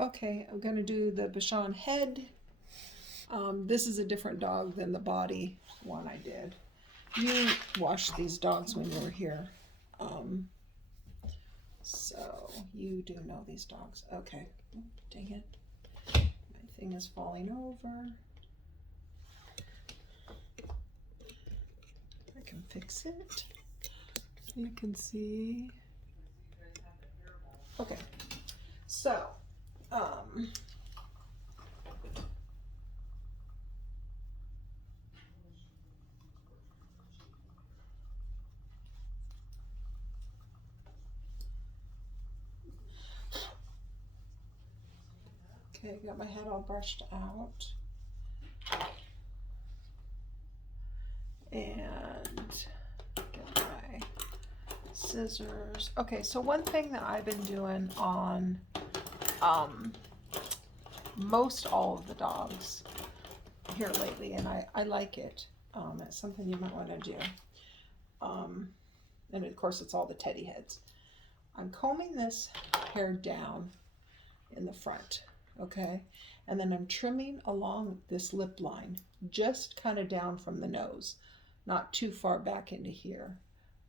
Okay, I'm gonna do the Bichon head. This is a different dog than the body one I did. You washed these dogs when you were here. Um, so you do know these dogs. Okay. Oh, dang it. My thing is falling over. I can fix it. You can see. Okay. So, um, okay, got my head all brushed out. And get my scissors. Okay, so one thing that I've been doing on most all of the dogs here lately, and I like it. It's something you might want to do. And of course, it's all the teddy heads. I'm combing this hair down in the front, okay? And then I'm trimming along this lip line, just kind of down from the nose, not too far back into here,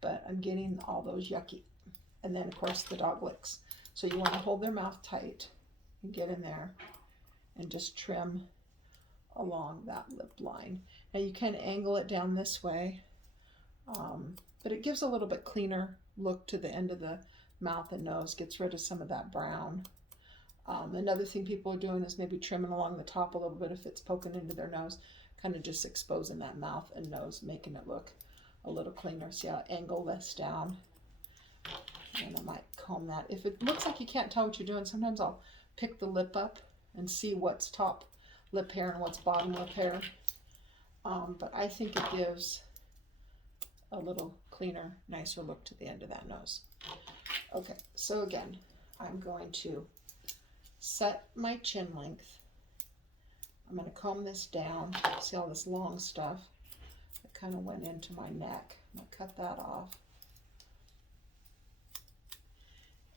but I'm getting all those yucky. And then of course the dog licks. So you want to hold their mouth tight and get in there and just trim along that lip line. Now you can angle it down this way, but it gives a little bit cleaner look to the end of the mouth and nose, gets rid of some of that brown. Another thing people are doing is maybe trimming along the top a little bit if it's poking into their nose, kind of just exposing that mouth and nose, making it look a little cleaner. See how I angle this down? And I might comb that. If it looks like you can't tell what you're doing, sometimes I'll pick the lip up and see what's top lip hair and what's bottom lip hair. But I think it gives a little cleaner, nicer look to the end of that nose. Okay, so again, I'm going to set my chin length. I'm going to comb this down. See all this long stuff that kind of went into my neck. I'm going to cut that off.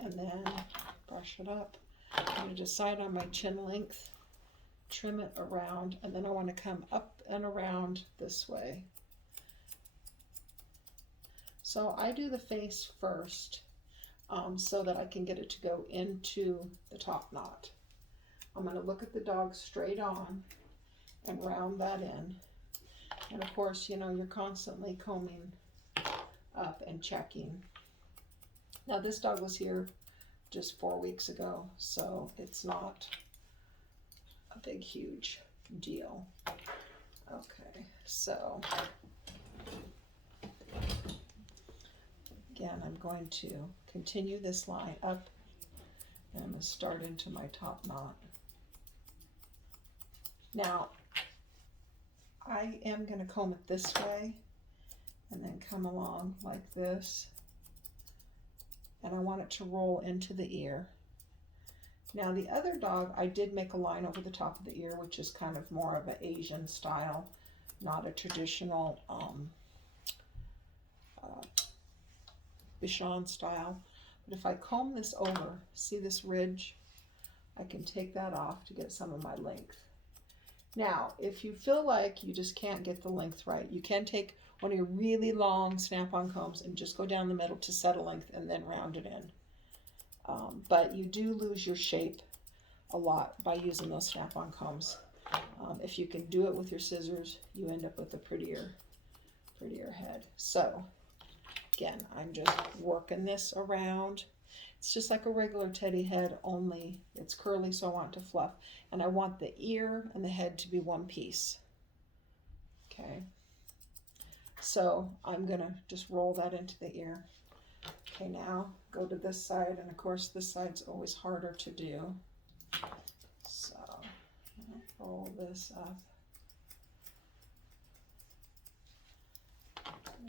And then brush it up. I'm going to decide on my chin length, trim it around, and then I want to come up and around this way. So I do the face first, so that I can get it to go into the top knot. I'm going to look at the dog straight on and round that in. And of course, you know, you're constantly combing up and checking. Now this dog was here just 4 weeks ago, so it's not a big, huge deal. Okay, so again, I'm going to continue this line up and I'm going to start into my top knot. Now, I am going to comb it this way and then come along like this. And I want it to roll into the ear. Now the other dog, I did make a line over the top of the ear, which is kind of more of an Asian style, not a traditional Bichon style. But if I comb this over, see this ridge? I can take that off to get some of my length. Now, if you feel like you just can't get the length right, you can take one of your really long snap-on combs and just go down the middle to set a length and then round it in. But you do lose your shape a lot by using those snap-on combs. If you can do it with your scissors, you end up with a prettier head. So again, I'm just working this around. It's just like a regular teddy head, only it's curly, so I want it to fluff. And I want the ear and the head to be one piece. Okay. So I'm gonna just roll that into the ear. Okay, now go to this side, and of course this side's always harder to do. So roll this up.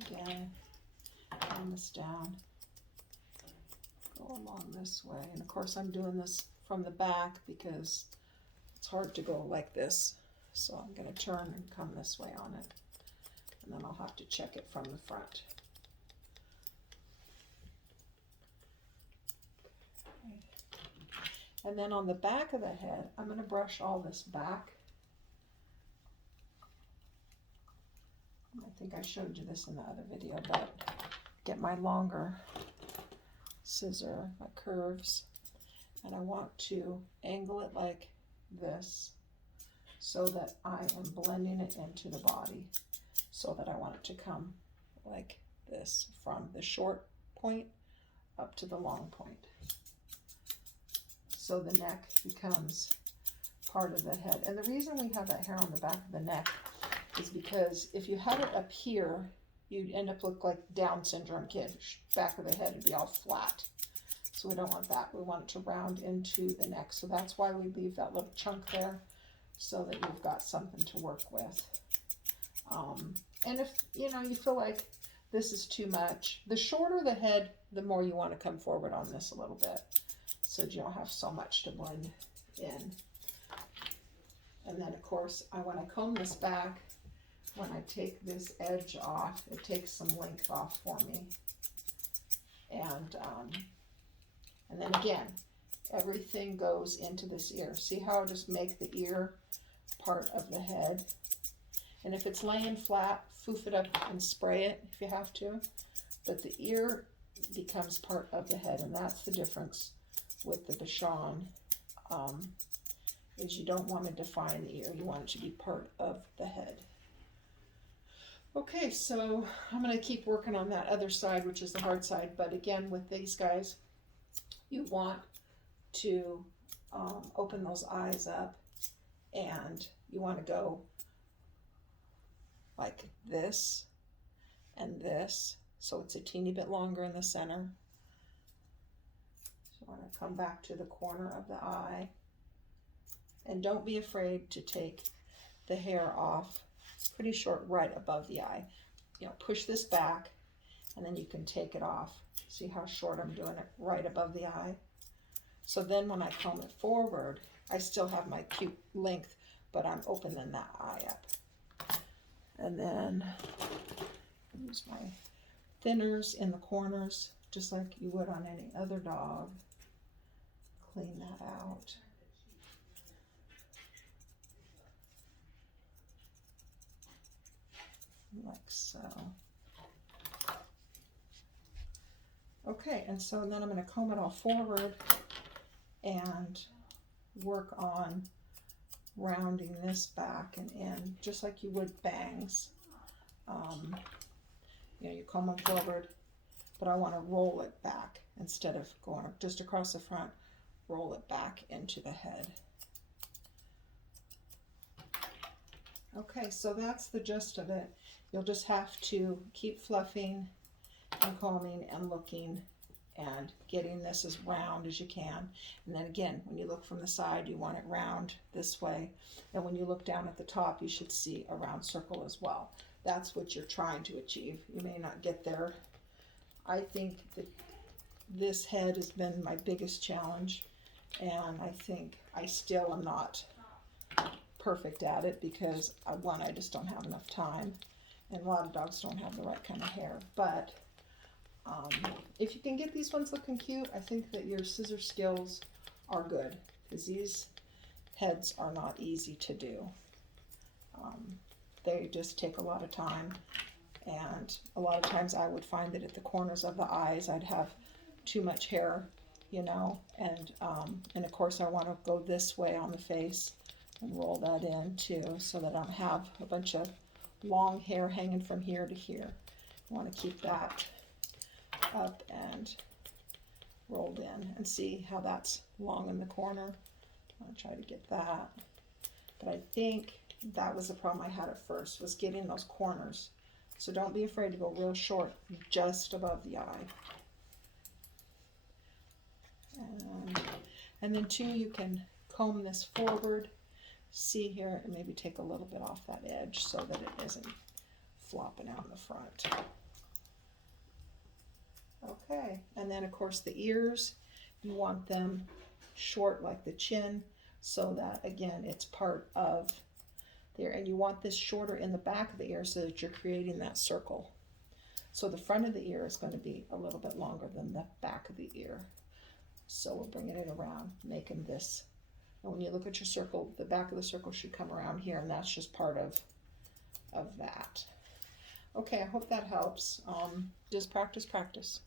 Again, bring this down. Go along this way, and of course I'm doing this from the back because it's hard to go like this. So I'm going to turn and come this way on it, and then I'll have to check it from the front. And then on the back of the head, I'm going to brush all this back. I think I showed you this in the other video, but get my longer scissor, my curves, and I want to angle it like this so that I am blending it into the body, so that I want it to come like this from the short point up to the long point. So the neck becomes part of the head. And the reason we have that hair on the back of the neck is because if you had it up here, you'd end up look like Down syndrome kid. Back of the head would be all flat. So we don't want that. We want it to round into the neck. So that's why we leave that little chunk there, so that you've got something to work with. And if you feel like this is too much, the shorter the head, the more you want to come forward on this a little bit, so that you don't have so much to blend in. And then of course, when I comb this back, when I take this edge off, it takes some length off for me. And then again, everything goes into this ear. See how I just make the ear part of the head? And if it's laying flat, foof it up and spray it if you have to. But the ear becomes part of the head, and that's the difference with the Bichon, is you don't want to define the ear. You want it to be part of the head. Okay, so I'm going to keep working on that other side, which is the hard side. But again, with these guys, you want to open those eyes up, and you want to go like this and this, so it's a teeny bit longer in the center. So I want to come back to the corner of the eye, and don't be afraid to take the hair off. It's pretty short right above the eye. Push this back, and then you can take it off. See how short I'm doing it right above the eye? So then when I comb it forward, I still have my cute length, but I'm opening that eye up. And then use my thinners in the corners, just like you would on any other dog. Clean that out. Like so. Okay, and so then I'm going to comb it all forward and work on rounding this back and in, just like you would bangs. You comb them forward, but I want to roll it back instead of going just across the front. Roll it back into the head. Okay, so that's the gist of it. You'll just have to keep fluffing and combing and looking and getting this as round as you can. And then again, when you look from the side, you want it round this way. And when you look down at the top, you should see a round circle as well. That's what you're trying to achieve. You may not get there. I think that this head has been my biggest challenge, and I think I still am not perfect at it because one, I just don't have enough time, and a lot of dogs don't have the right kind of hair. But if you can get these ones looking cute, I think that your scissor skills are good, because these heads are not easy to do. They just take a lot of time, and a lot of times I would find that at the corners of the eyes I'd have too much hair, and of course I want to go this way on the face and roll that in too, so that I don't have a bunch of long hair hanging from here to here. I want to keep that up and rolled in, and see how that's long in the corner. I'll try to get that. But I think that was the problem I had at first, was getting those corners. So don't be afraid to go real short just above the eye. And then too, you can comb this forward. See here, and maybe take a little bit off that edge so that it isn't flopping out in the front. Okay, and then of course the ears, you want them short like the chin, so that again it's part of there, and you want this shorter in the back of the ear so that you're creating that circle. So the front of the ear is going to be a little bit longer than the back of the ear. So we're bringing it around, making this. And when you look at your circle, the back of the circle should come around here, and that's just part of that. Okay, I hope that helps. Just practice, practice.